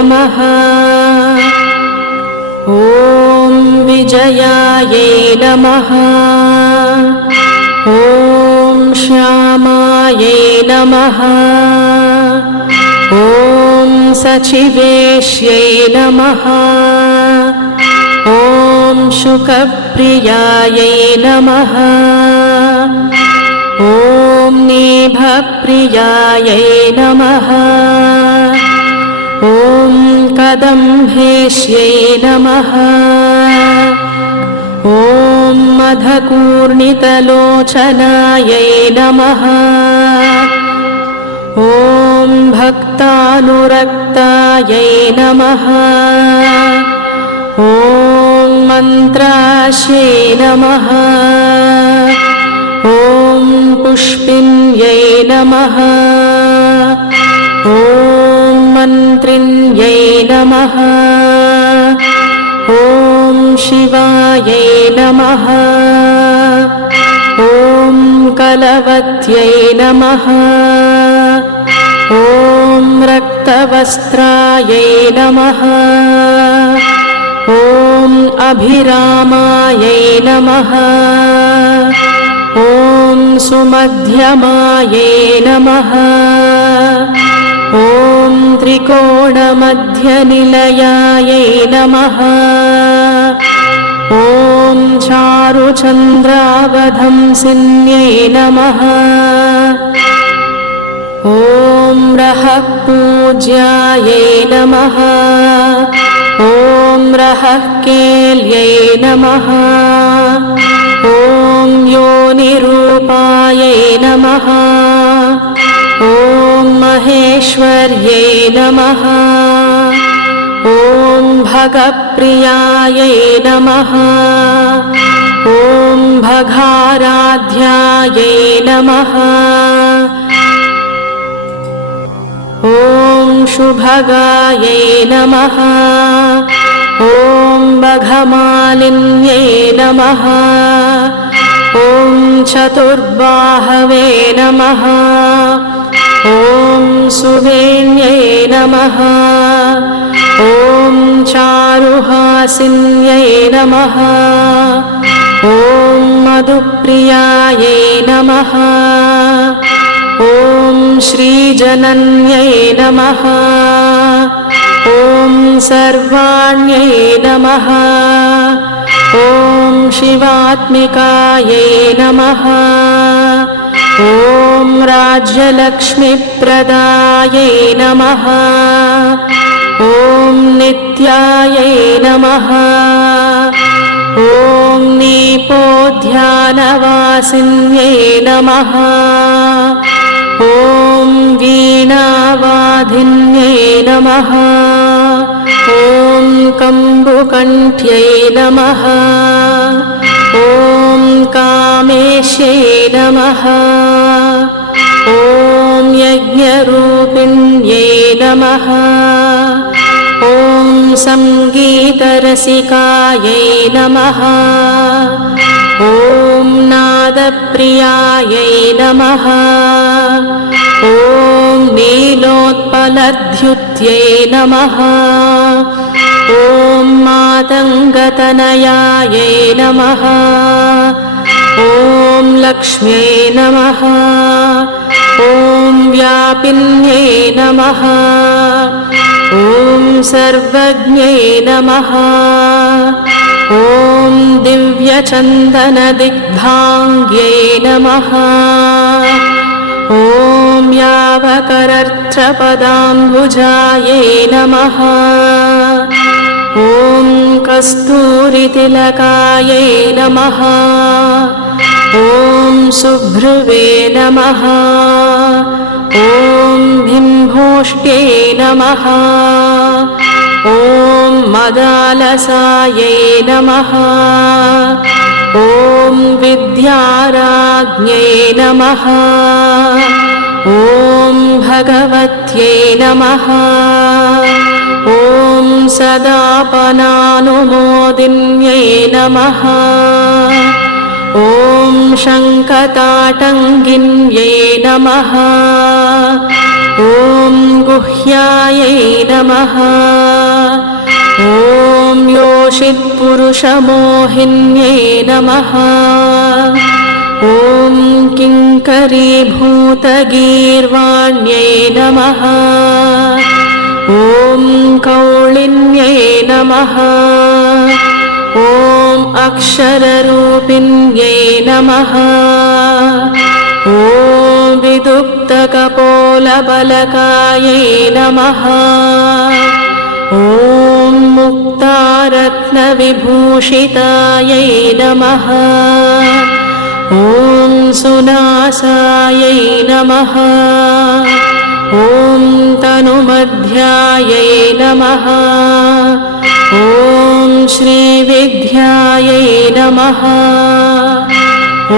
नमः। ॐ विजयायै नमः। ॐ श्यामायै नमः। ॐ सचिवेश्यै नमः। ॐ शुकप्रियायै नमः। ॐ नीभप्रियायै नमः। ॐ कदम्भेश्यै नमः। ॐ मधकूर्णितलोचनायै नमः। ॐ भक्तानुरक्तायै नमः। ॐ मन्त्रास्यै नमः। ॐ पुष्पिन्यै नमः। ॐ मन्त्रिण्यै नमः। ॐ शिवायै नमः। ॐ कलवत्यै नमः। ॐ रक्तवस्त्रायै नमः। ॐ अभिरामायै नमः। ॐ सुमध्यमायै नमः। ॐ त्रिकोणमध्यनिलयायै नमः। ॐ चारुचन्द्रावधंसिन्यै नमः। ॐ रहःपूज्यायै नमः। ॐ रहःकेल्यै नमः। ॐ योनिरूपायै नमः। ॐ महेश्वर्यै नमः। ॐ भगप्रियायै नमः। ॐ भगाराध्यायै नमः। ॐ शुभगायै नमः। ॐ बघमालिन्यै नमः। ॐ चतुर्बाहवे नमः। ॐ सुवेण्यै नमः। ॐ चारुहासिन्यै नमः। ॐ मधुप्रियायै नमः। ॐ श्रीजनन्यै नमः। ॐ सर्वाण्यै नमः। ॐ शिवात्मिकायै नमः। ॐ राज्यलक्ष्मीप्रदायै नमः। ॐ नित्यायै नमः। ॐ नीपोध्यानवासिन्यै नमः। ॐ वीणावाधिन्यै नमः। ॐ कम्बुकण्ठ्यै नमः। ॐ कामेश्यै नमः। ॐ यज्ञरूपिण्यै नमः। ॐ सङ्गीतरसिकायै नमः। ॐ नादप्रियायै नमः। ॐ नीलोत्पलद्युत्यै नमः। ॐ मातङ्गतनयायै नमः। ॐ लक्ष्म्यै नमः। ॐ व्यापिन्यै नमः। ॐ सर्वज्ञै नमः। ॐ दिव्यचन्दनदिग्धाङ्ग्यै नमः। ॐ यावकरर्थपदाम्बुजायै नमः। ॐ कस्तूरितिलकायै नमः। ॐ सुभ्रुवे नमः। ॐ बिम्भोष्ट्यै नमः। ॐ मदालसायै नमः। ॐ विद्याराज्ञै नमः। ॐ भगवत्यै नमः। ॐ सदापनानुमोदिन्यै नमः। ॐ शङ्खताटङ्गिन्यै नमः। ॐ गुह्यायै नमः। ॐ योषित्पुरुषमोहिन्यै नमः। ॐ किङ्करीभूतगीर्वाण्यै नमः। ॐ कौलिन्यै नमः। ॐ अक्षररूपिण्यै नमः। ॐ विदुप्तकपोलबलकायै नमः। ॐ मुक्तारत्नविभूषितायै नमः। ॐ सुनासायै नमः। ॐ तनुमध्यायै नमः। ॐ श्रीविद्यायै नमः। ॐ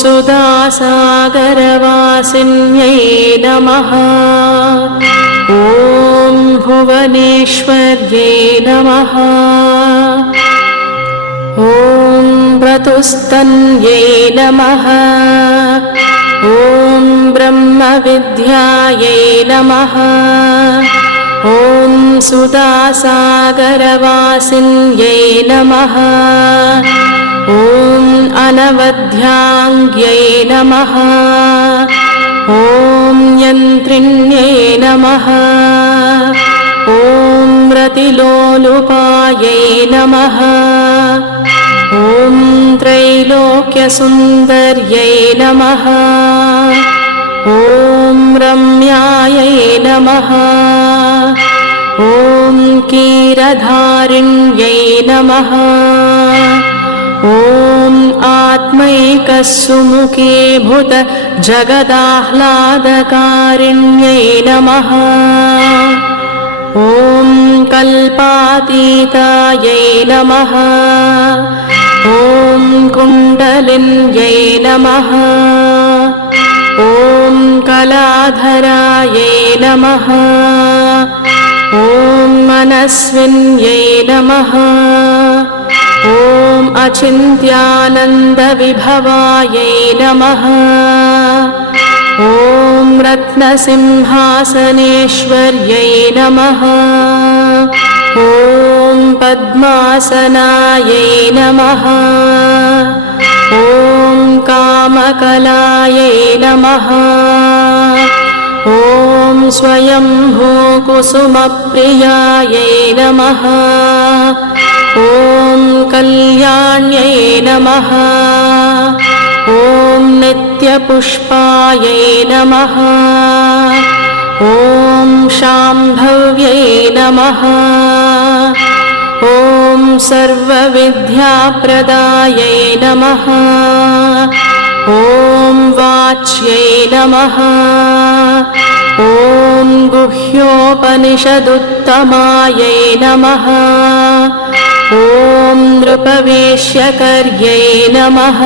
सुधासागरवासिन्यै नमः। ॐ भुवनेश्वर्यै नमः। ॐ क्रतुस्तन्यै नमः। ॐ ब्रह्मविद्यायै नमः। ॐ सुधासागरवासिन्यै नमः। ॐ अनवध्याङ्ग्यै नमः। ॐ यन्त्रिण्यै नमः। ॐ रतिलोलुपायै नमः। ॐ त्रैलोक्यसुन्दर्यै नमः। ॐ रम्यायै नमः। ॐ कीरधारिण्यै नमः। ॐ आत्मैकसुमुखीभूत जगदाह्लादकारिण्यै नमः। ॐ कल्पातीतायै नमः। ॐ कुण्डलिन्यै नमः। ॐ कलाधरायै नमः। ॐ मनस्विन्यै नमः। ॐ अचिन्त्यानन्दविभवायै नमः। ॐ रत्नसिंहासनेश्वर्यै नमः। ॐ पद्मासनायै नमः। ॐ कामकलायै नमः। ॐ स्वयंभूकुसुमप्रियायै नमः। ॐ कल्याण्यै नमः। ॐ नित्यपुष्पायै नमः। ॐ शाम्भव्यै नमः। ॐ सर्वविद्याप्रदायै नमः। ॐ वाच्यै नमः। ॐ गुह्योपनिषदुत्तमायै नमः। ॐ नृपवेश्यकर्यै नमः।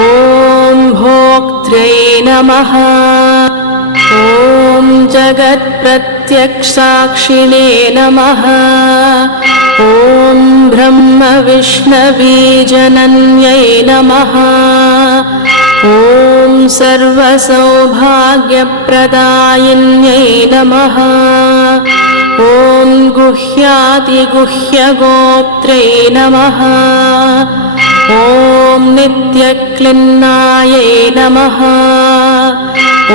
ॐ भोक्त्र्यै नमः। ॐ जगत्प्रत्यक्षसाक्षिणे नमः। ॐ ब्रह्मविष्णवीजनन्यै नमः। ॐ सर्वसौभाग्यप्रदायिन्यै नमः। ॐ गुह्यातिगुह्यगोप्त्रै नमः। ॐ नित्यक्लिन्नायै नमः। ॐ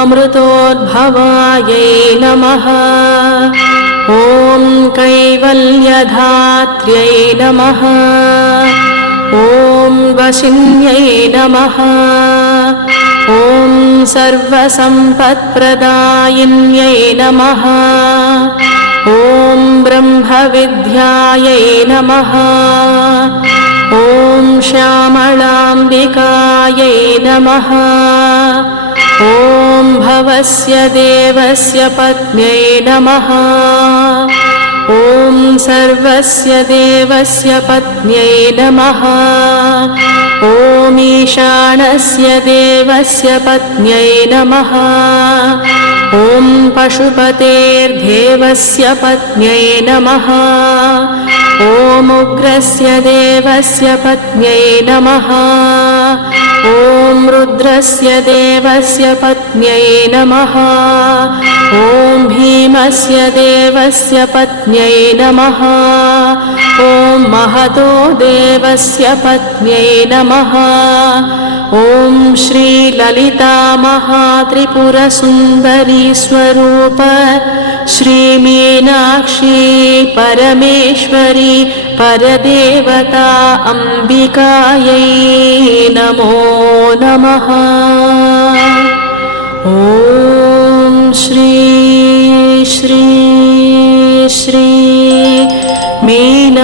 अमृतोद्भवायै नमः। ॐ कैवल्यधात्र्यै नमः। ॐ वशिन्यै नमः। ॐ सर्वसम्पत्प्रदायिन्यै नमः। ॐ ब्रह्मविद्यायै नमः। ॐ श्यामलाम्बिकायै नमः। ॐ भवस्य देवस्य पत्न्यै नमः। ॐ सर्वस्य देवस्य पत्न्यै नमः। ॐ ईशानस्य देवस्य पत्न्यै नमः। ॐ पशुपतेर्देवस्य पत्न्यै नमः। ॐ उग्रस्य देवस्य पत्न्यै नमः। ॐ ॐ रुद्रस्य देवस्य पत्न्यै नमः ॐ भीमस्य देवस्य पत्न्यै नमः ॐ महतो देवस्य पत्न्यै नमः ॐ श्रीललिता महात्रिपुरसुन्दरी स्वरूप श्रीमीनाक्षी परमेश्वरी परदेवता अम्बिकायै नमो नमः। ॐ श्री श्री श्री मीना